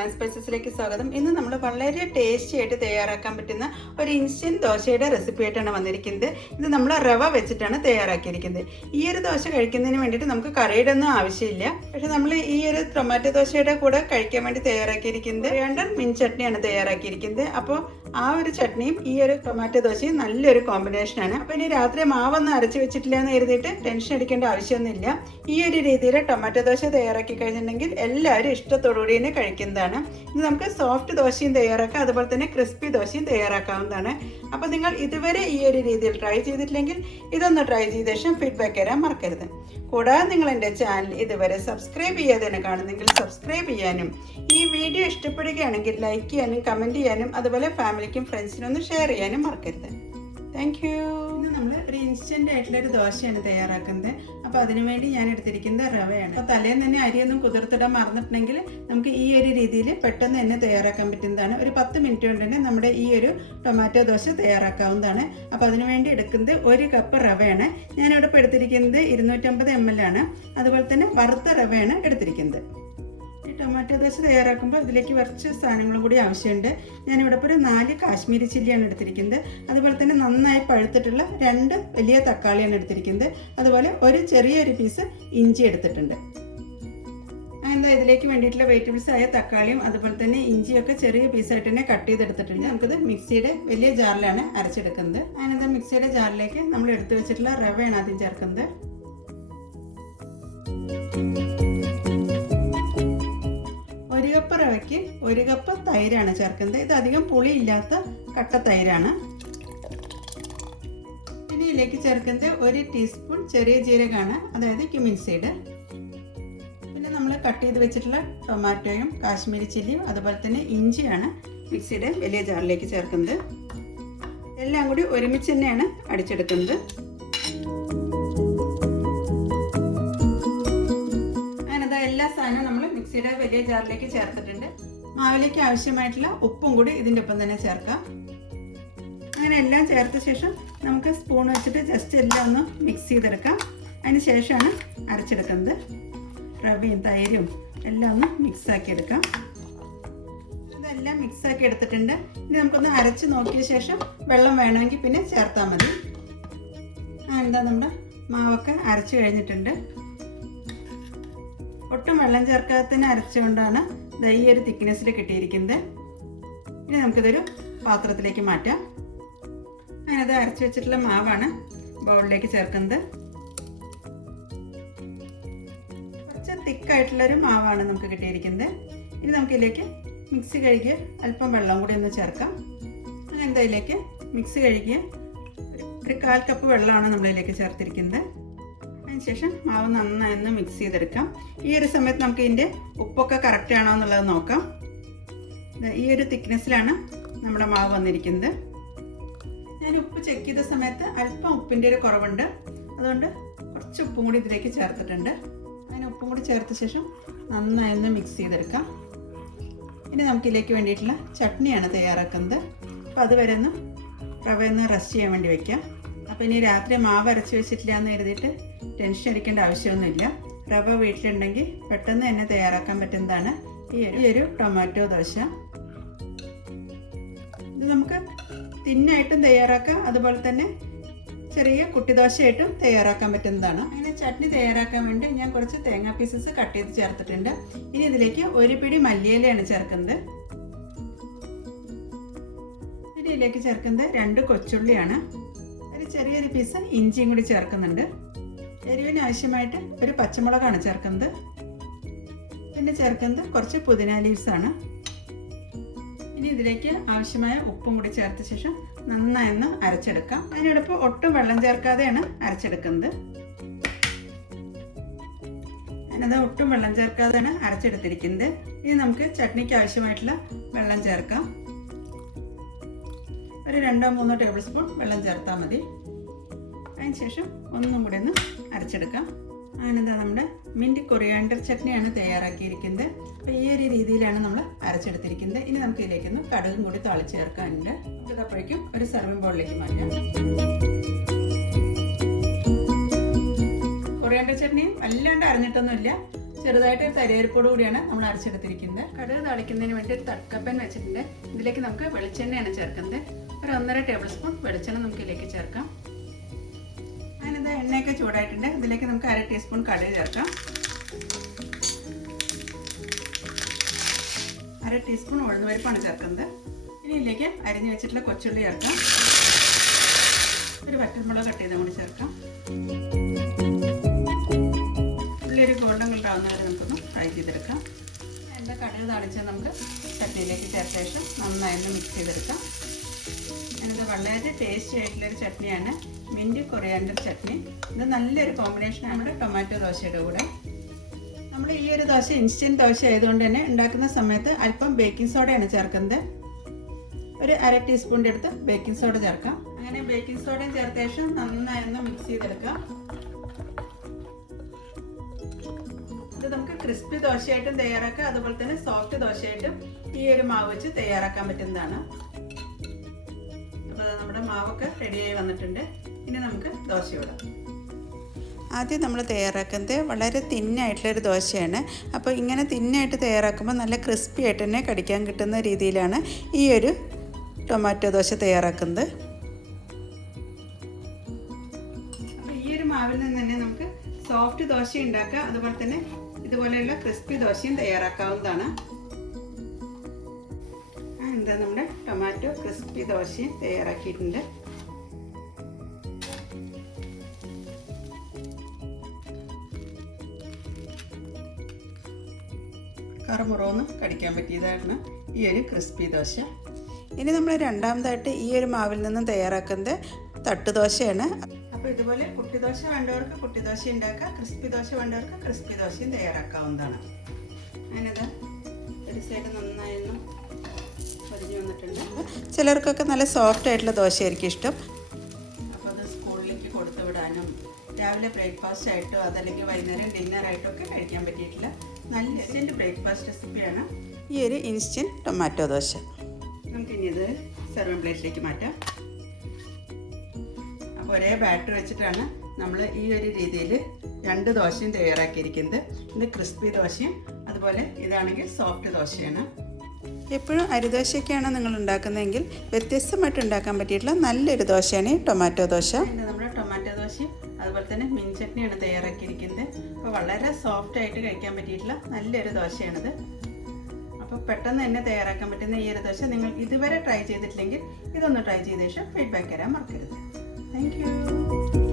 Online സ്പൈസസിലേക്ക് സ്വാഗതം. ഇന്ന് നമ്മൾ വളരെ ടേസ്റ്റി ആയിട്ട് തയ്യാറാക്കാൻ പറ്റുന്ന ഒരു ഇൻസ്റ്റൻറ്റ് ദോശയുടെ റെസിപ്പി ആയിട്ടാണ് വന്നിരിക്കുന്നത്. ഇത് നമ്മൾ റവ വെച്ചിട്ടാണ് തയ്യാറാക്കിയിരിക്കുന്നത്. ഈ ഒരു ദോശ കഴിക്കുന്നതിന് വേണ്ടിയിട്ട് നമുക്ക് കറിയുടെ ഒന്നും ആവശ്യമില്ല. പക്ഷെ നമ്മൾ ഈ ഒരു ടൊമാറ്റോ ദോശയുടെ കൂടെ കഴിക്കാൻ വേണ്ടി തയ്യാറാക്കിയിരിക്കുന്നത് കൊറിയാണ്ടർ മിൻ ചട്നിയാണ് തയ്യാറാക്കിയിരിക്കുന്നത്. അപ്പോൾ ആ ഒരു ചട്നിയും ഈ ഒരു ടൊമാറ്റോ ദോശയും നല്ലൊരു കോമ്പിനേഷനാണ്. അപ്പോൾ ഇനി രാത്രി മാവൊന്നും അരച്ച് വെച്ചിട്ടില്ല എന്ന് കരുതിയിട്ട് ടെൻഷൻ അടിക്കേണ്ട ആവശ്യമൊന്നുമില്ല. ഈ ഒരു രീതിയിൽ ടൊമാറ്റോ ദോശ തയ്യാറാക്കി കഴിഞ്ഞിട്ടുണ്ടെങ്കിൽ എല്ലാവരും ഇഷ്ടത്തോടുകൂടി തന്നെ കഴിക്കുന്നതാണ്. ഇത് നമുക്ക് സോഫ്റ്റ് ദോശയും തയ്യാറാക്കാം, അതുപോലെ തന്നെ ക്രിസ്പി ദോശയും തയ്യാറാക്കാവുന്നതാണ്. അപ്പോൾ നിങ്ങൾ ഇതുവരെ ഈ ഒരു രീതിയിൽ ട്രൈ ചെയ്തിട്ടില്ലെങ്കിൽ ഇതൊന്ന് ട്രൈ ചെയ്ത ശേഷം ഫീഡ്ബാക്ക് തരാൻ മറക്കരുത്. കൂടാതെ നിങ്ങൾ എൻ്റെ ചാനൽ ഇതുവരെ സബ്സ്ക്രൈബ് ചെയ്യാതെ തന്നെ കാണുന്നെങ്കിൽ സബ്സ്ക്രൈബ് ചെയ്യാനും ഈ വീഡിയോ ഇഷ്ടപ്പെടുകയാണെങ്കിൽ ലൈക്ക് ചെയ്യാനും കമൻറ്റ് ചെയ്യാനും അതുപോലെ ഫാമിലിക്കും ഫ്രണ്ട്സിനും ഒന്ന് ഷെയർ ചെയ്യാനും മറക്കരുത്. Thank you. ഇന്ന് നമ്മൾ ഒരു ഇൻസ്റ്റൻ്റ് ആയിട്ടുള്ളൊരു ദോശയാണ് തയ്യാറാക്കുന്നത്. അപ്പോൾ അതിനുവേണ്ടി ഞാൻ എടുത്തിരിക്കുന്നത് റവയാണ്. അപ്പോൾ തലേന്ന് തന്നെ അരിയൊന്നും കുതിർത്തിടാൻ മറന്നിട്ടുണ്ടെങ്കിൽ നമുക്ക് ഈ ഒരു രീതിയിൽ പെട്ടെന്ന് തന്നെ തയ്യാറാക്കാൻ പറ്റുന്നതാണ്. ഒരു 10 മിനിറ്റ് കൊണ്ട് തന്നെ നമ്മുടെ ഈ ഒരു ടൊമാറ്റോ ദോശ തയ്യാറാക്കാവുന്നതാണ്. അപ്പോൾ അതിനുവേണ്ടി എടുക്കുന്നത് 1 കപ്പ് റവയാണ്. ഞാനിവിടെ ഇപ്പോൾ എടുത്തിരിക്കുന്നത് 250 ml ആണ്. അതുപോലെ തന്നെ വറുത്ത റവയാണ് എടുത്തിരിക്കുന്നത്. ഈ ടൊമാറ്റോ ദോശ തയ്യാറാക്കുമ്പോൾ ഇതിലേക്ക് കുറച്ച് സാധനങ്ങളും കൂടി ആവശ്യമുണ്ട്. ഞാനിവിടെ ഇപ്പോൾ ഒരു 4 കാശ്മീരി ചില്ലിയാണ് എടുത്തിരിക്കുന്നത്. അതുപോലെ തന്നെ നന്നായി പഴുത്തിട്ടുള്ള 2 വലിയ തക്കാളിയാണ് എടുത്തിരിക്കുന്നത്. അതുപോലെ ഒരു ചെറിയൊരു പീസ് ഇഞ്ചി എടുത്തിട്ടുണ്ട്. അങ്ങനെ ഇതിലേക്ക് വേണ്ടിയിട്ടുള്ള വെജിറ്റബിൾസ് ആയ തക്കാളിയും അതുപോലെ തന്നെ ഇഞ്ചിയൊക്കെ ചെറിയ പീസായിട്ട് തന്നെ കട്ട് ചെയ്തെടുത്തിട്ടുണ്ട്. നമുക്കിത് മിക്സിയുടെ വലിയ ജാറിലാണ് അരച്ചെടുക്കുന്നത്. അങ്ങനെ മിക്സിയുടെ ജാറിലേക്ക് നമ്മൾ എടുത്തു വെച്ചിട്ടുള്ള റവയാണ് ആദ്യം ചേർക്കുന്നത്. 1 കപ്പ് റവയ്ക്ക് 1 കപ്പ് തൈരാണ് ചേർക്കുന്നത്. ഇത് അധികം പുളിയില്ലാത്ത കട്ട തൈരാണ്. പിന്നെ ഇതിലേക്ക് ചേർക്കുന്നത് 1 ടീസ്പൂൺ ചെറിയ ജീരകമാണ്, അതായത് ക്യുമിൻ സീഡ്. പിന്നെ നമ്മൾ കട്ട് ചെയ്ത് വെച്ചിട്ടുള്ള ടൊമാറ്റോയും കാശ്മീരി ചില്ലിയും അതുപോലെ തന്നെ ഇഞ്ചിയാണ് മിക്സിയുടെ വലിയ ജാറിലേക്ക് ചേർക്കുന്നത്. എല്ലാം കൂടി ഒരുമിച്ച് തന്നെയാണ് അടിച്ചെടുക്കുന്നത്. എല്ലാ സാധനവും നമ്മൾ മിക്സിയുടെ വലിയ ജാറിലേക്ക് ചേർത്തിട്ടുണ്ട്. മാവിലേക്ക് ആവശ്യമായിട്ടുള്ള ഉപ്പും കൂടി ഇതിൻ്റെ ഒപ്പം തന്നെ ചേർക്കാം. അങ്ങനെ എല്ലാം ചേർത്ത ശേഷം നമുക്ക് സ്പൂൺ വെച്ചിട്ട് ജസ്റ്റ് എല്ലാം ഒന്ന് മിക്സ് ചെയ്തെടുക്കാം. അതിന് ശേഷമാണ് അരച്ചെടുക്കുന്നത്. റവയും തൈരും എല്ലാം ഒന്ന് മിക്സാക്കി എടുക്കാം. ഇതെല്ലാം മിക്സാക്കി എടുത്തിട്ടുണ്ട്. ഇനി നമുക്കൊന്ന് അരച്ച് നോക്കിയ ശേഷം വെള്ളം വേണമെങ്കിൽ പിന്നെ ചേർത്താൽ മതി. എന്താ നമ്മുടെ മാവൊക്കെ അരച്ച് കഴിഞ്ഞിട്ടുണ്ട്. ഒട്ടും വെള്ളം ചേർക്കാതെ തന്നെ അരച്ചുകൊണ്ടാണ് ഈ ഒരു തിക്നെസ്സിൽ കിട്ടിയിരിക്കുന്നത്. ഇനി നമുക്കിതൊരു പാത്രത്തിലേക്ക് മാറ്റാം. അങ്ങനത് അരച്ച് വെച്ചിട്ടുള്ള മാവാണ് ബൗളിലേക്ക് ചേർക്കുന്നത്. കുറച്ച് തിക്കായിട്ടുള്ളൊരു മാവാണ് നമുക്ക് കിട്ടിയിരിക്കുന്നത്. ഇനി നമുക്കിതിലേക്ക് മിക്സി കഴുകിയ അല്പം വെള്ളം കൂടി ഒന്ന് ചേർക്കാം. അങ്ങനത്തെ ഇതിലേക്ക് മിക്സി കഴുകിയ ഒരു 1/4 കപ്പ് വെള്ളമാണ് നമ്മളിതിലേക്ക് ചേർത്തിരിക്കുന്നത്. അതിനുശേഷം മാവ് നന്നായി ഒന്ന് മിക്സ് ചെയ്തെടുക്കാം. ഈ ഒരു സമയത്ത് നമുക്ക് ഇതിൻ്റെ ഉപ്പൊക്കെ കറക്റ്റ് ആണോ എന്നുള്ളത് നോക്കാം. ഈ ഒരു തിക്നെസ്സിലാണ് നമ്മുടെ മാവ് വന്നിരിക്കുന്നത്. ഞാൻ ഉപ്പ് ചെക്ക് ചെയ്ത സമയത്ത് അല്പം ഉപ്പിൻ്റെ ഒരു കുറവുണ്ട്. അതുകൊണ്ട് കുറച്ച് ഉപ്പും കൂടി ഇതിലേക്ക് ചേർത്തിട്ടുണ്ട്. അതിന് ഉപ്പും കൂടി ചേർത്ത ശേഷം നന്നായി ഒന്ന് മിക്സ് ചെയ്തെടുക്കാം. ഇനി നമുക്കിതിലേക്ക് വേണ്ടിയിട്ടുള്ള ചട്നിയാണ് തയ്യാറാക്കുന്നത്. അപ്പോൾ അതുവരെ ഒന്ന് റവയൊന്ന് റെസ്റ്റ് ചെയ്യാൻ വേണ്ടി വയ്ക്കാം. അപ്പോൾ ഇനി രാത്രി മാവ് അരച്ച് വെച്ചിട്ടില്ല എന്ന് കരുതിയിട്ട് ടെൻഷൻ അടിക്കേണ്ട ആവശ്യമൊന്നുമില്ല. റവ വീട്ടിലുണ്ടെങ്കിൽ പെട്ടെന്ന് തന്നെ തയ്യാറാക്കാൻ പറ്റുന്നതാണ് ഈ ഒരു ടൊമാറ്റോ ദോശ. ഇത് നമുക്ക് തിന്നായിട്ടും തയ്യാറാക്കാം, അതുപോലെ തന്നെ ചെറിയ കുട്ടി ദോശയായിട്ടും തയ്യാറാക്കാൻ പറ്റുന്നതാണ്. അങ്ങനെ ചട്നി തയ്യാറാക്കാൻ വേണ്ടി ഞാൻ കുറച്ച് തേങ്ങാ പീസസ് കട്ട് ചെയ്ത് ചേർത്തിട്ടുണ്ട്. ഇനി ഇതിലേക്ക് 1 പിടി മല്ലിയിലയാണ് ചേർക്കുന്നത്. ഇനി ഇതിലേക്ക് ചേർക്കുന്നത് 2 കൊച്ചുള്ളിയാണ്. ഒരു ചെറിയൊരു പീസ് ഇഞ്ചിയും കൂടി ചേർക്കുന്നുണ്ട്. എരിവിന് ആവശ്യമായിട്ട് ഒരു പച്ചമുളകാണ് ചേർക്കുന്നത്. പിന്നെ ചേർക്കുന്നത് കുറച്ച് പുതിന ലീവ്സാണ്. ഇനി ഇതിലേക്ക് ആവശ്യമായ ഉപ്പും കൂടി ചേർത്ത ശേഷം നന്നായി ഒന്ന് അരച്ചെടുക്കാം. അതിനോടൊപ്പം ഒട്ടും വെള്ളം ചേർക്കാതെയാണ് അരച്ചെടുക്കുന്നത്. ഞാനത് ഒട്ടും വെള്ളം ചേർക്കാതെയാണ് അരച്ചെടുത്തിരിക്കുന്നത്. ഇനി നമുക്ക് ചട്നിക്ക് ആവശ്യമായിട്ടുള്ള വെള്ളം ചേർക്കാം. ഒരു 2-3 ടേബിൾ സ്പൂൺ വെള്ളം ചേർത്താൽ മതി. അതിനുശേഷം ഒന്നും കൂടെ ഒന്ന് അരച്ചെടുക്കാം. അങ്ങനെ നമ്മുടെ മിൻറ്റ് കൊറിയാണ്ടർ ചട്നിയാണ് തയ്യാറാക്കിയിരിക്കുന്നത്. അപ്പോൾ ഈ ഒരു രീതിയിലാണ് നമ്മൾ അരച്ചെടുത്തിരിക്കുന്നത്. ഇനി നമുക്ക് ഇതിലേക്കൊന്ന് കടുകും കൂടി താളിച്ച് ചേർക്കാനുണ്ട്. അപ്പോഴേക്കും ഒരു സർവിംഗ് ബൗളിലേക്ക് മാറ്റാം. കൊറിയാണ്ടർ ചട്നി വല്ലാണ്ട് അരഞ്ഞിട്ടൊന്നുമില്ല, ചെറുതായിട്ട് തരിയരിപ്പോട് കൂടിയാണ് നമ്മൾ അരച്ചെടുത്തിരിക്കുന്നത്. കടുക് താളിക്കുന്നതിന് വേണ്ടി ഒരു തട്ടപ്പൻ വെച്ചിട്ടുണ്ട്. ഇതിലേക്ക് നമുക്ക് വെളിച്ചെണ്ണയാണ് ചേർക്കുന്നത്. ഒരു 1.5 ടേബിൾ സ്പൂൺ വെളിച്ചെണ്ണ നമുക്ക് ഇതിലേക്ക് ചേർക്കാം. അതിനിത് എണ്ണയൊക്കെ ചൂടായിട്ടുണ്ട്. ഇതിലേക്ക് നമുക്ക് 1/2 ടീസ്പൂൺ കടുക് ചേർക്കാം. 1/2 ടീസ്പൂൺ ഉഴുന്നുപരിപ്പാണ് ചേർക്കുന്നത്. ഇനി ഇതിലേക്ക് അരിഞ്ഞു വെച്ചിട്ടുള്ള കൊച്ചുള്ളി ചേർക്കാം. ഒരു വറ്റൽമുളക് കട്ട് ചെയ്ത് കൂടി ചേർക്കാം. ഉള്ളി ഒരു ഗോൾഡൻ കളർ ആവുന്നവരെ നമുക്കൊന്ന് ഫ്രൈ ചെയ്തെടുക്കാം. എൻ്റെ കടുക് താളിച്ച് നമുക്ക് ചട്നിയിലേക്ക് ചേർത്ത ശേഷം നന്നായി മിക്സ് ചെയ്തെടുക്കാം. ഇത് വളരെ ടേസ്റ്റി ആയിട്ടുള്ളൊരു ചട്നിയാണ് മിൻറ്റ് കൊറിയാണ്ടർ ചട്നി. ഇത് നല്ലൊരു കോമ്പിനേഷനാണ് നമ്മുടെ ടൊമാറ്റോ ദോശയുടെ കൂടെ. നമ്മൾ ഈ ഒരു ദോശ ഇൻസ്റ്റൻറ്റ് ദോശ ആയതുകൊണ്ട് തന്നെ ഉണ്ടാക്കുന്ന സമയത്ത് അല്പം ബേക്കിംഗ് സോഡയാണ് ചേർക്കുന്നത്. ഒരു 1/2 ടീസ്പൂണിൻ്റെ അടുത്ത് ബേക്കിംഗ് സോഡ ചേർക്കാം. അങ്ങനെ ബേക്കിംഗ് സോഡയും ചേർത്ത ശേഷം നന്നായി ഒന്ന് മിക്സ് ചെയ്തെടുക്കാം. ഇത് നമുക്ക് ക്രിസ്പി ദോശയായിട്ടും തയ്യാറാക്കാം, അതുപോലെ തന്നെ സോഫ്റ്റ് ദോശയായിട്ടും ഈ ഒരു മാവ് വെച്ച് തയ്യാറാക്കാൻ പറ്റുന്നതാണ്. അപ്പോൾ നമ്മുടെ മാവൊക്കെ റെഡിയായി വന്നിട്ടുണ്ട്. ഇനി നമുക്ക് ദോശ ഇടാം. ആദ്യം നമ്മൾ തയ്യാറാക്കുന്നത് വളരെ തിന്നായിട്ടുള്ളൊരു ദോശയാണ്. അപ്പോൾ ഇങ്ങനെ തിന്നായിട്ട് തയ്യാറാക്കുമ്പോൾ നല്ല ക്രിസ്പി ആയിട്ട് തന്നെ കടിക്കാൻ കിട്ടുന്ന രീതിയിലാണ് ഈ ഒരു ടൊമാറ്റോ ദോശ തയ്യാറാക്കുന്നത്. അപ്പോൾ ഈ ഒരു മാവിൽ നിന്ന് തന്നെ നമുക്ക് സോഫ്റ്റ് ദോശ ഉണ്ടാക്കാം, അതുപോലെ തന്നെ ഇതുപോലെയുള്ള ക്രിസ്പി ദോശയും തയ്യാറാക്കാവുന്നതാണ്. എന്താ നമ്മുടെ ടൊമാറ്റോ ക്രിസ്പി ദോശയും തയ്യാറാക്കിയിട്ടുണ്ട്. കറുമുറോന്ന് കടിക്കാൻ പറ്റിയതാണ് ഈ ഒരു ക്രിസ്പി ദോശ. ഇനി നമ്മൾ രണ്ടാമതായിട്ട് ഈ ഒരു മാവിൽ നിന്നും തയ്യാറാക്കുന്നത് തട്ടുദോശയാണ്. അപ്പോൾ ഇതുപോലെ കുട്ടിദോശ വേണ്ടവർക്ക് കുട്ടിദോശ ഉണ്ടാക്കാം, ക്രിസ്പി ദോശ വേണ്ടവർക്ക് ക്രിസ്പി ദോശയും തയ്യാറാക്കാവുന്നതാണ്. അങ്ങനെത് ഒരു സൈഡ് നന്നായൊന്നും പൊരിഞ്ഞു വന്നിട്ടുണ്ട്. ചിലർക്കൊക്കെ നല്ല സോഫ്റ്റ് ആയിട്ടുള്ള ദോശയായിരിക്കും ഇഷ്ടം. അപ്പോൾ അത് സ്കൂളിലേക്ക് കൊടുത്തു വിടാനും രാവിലെ ബ്രേക്ക്ഫാസ്റ്റ് ആയിട്ടോ അതല്ലെങ്കിൽ വൈകുന്നേരം ഡിന്നറായിട്ടോ ഒക്കെ കഴിക്കാൻ പറ്റിയിട്ടുള്ള നല്ല ഇൻസ്റ്റൻറ്റ് ബ്രേക്ക്ഫാസ്റ്റ് റെസിപ്പിയാണ് ഈ ഒരു ഇൻസ്റ്റൻറ്റ് ടൊമാറ്റോ ദോശ. നമുക്കിനി ഇത് സെർവിംഗ് പ്ലേറ്റിലേക്ക് മാറ്റാം. അപ്പോൾ ഒരേ ബാറ്റർ വെച്ചിട്ടാണ് നമ്മൾ ഈ ഒരു രീതിയിൽ 2 ദോശയും തയ്യാറാക്കിയിരിക്കുന്നത്. ഇത് ക്രിസ്പി ദോശയും അതുപോലെ ഇതാണെങ്കിൽ സോഫ്റ്റ് ദോശയാണ്. എപ്പോഴും അരിദോശയൊക്കെയാണ് നിങ്ങൾ ഉണ്ടാക്കുന്നതെങ്കിൽ വ്യത്യസ്തമായിട്ട് ഉണ്ടാക്കാൻ പറ്റിയിട്ടുള്ള നല്ലൊരു ദോശയാണ് ഈ ടൊമാറ്റോ ദോശ. നമ്മുടെ ടൊമാറ്റോ ദോശയും അതുപോലെ തന്നെ മീൻ ചട്നിയാണ് തയ്യാറാക്കിയിരിക്കുന്നത്. അപ്പോൾ വളരെ സോഫ്റ്റ് ആയിട്ട് കഴിക്കാൻ പറ്റിയിട്ടുള്ള നല്ലൊരു ദോശയാണിത്. അപ്പോൾ പെട്ടെന്ന് തന്നെ തയ്യാറാക്കാൻ പറ്റുന്ന ഈ ഒരു ദോശ നിങ്ങൾ ഇതുവരെ ട്രൈ ചെയ്തിട്ടില്ലെങ്കിൽ ഇതൊന്ന് ട്രൈ ചെയ്ത ശേഷം ഫീഡ്ബാക്ക് തരാൻ മറക്കരുത്. Thank you.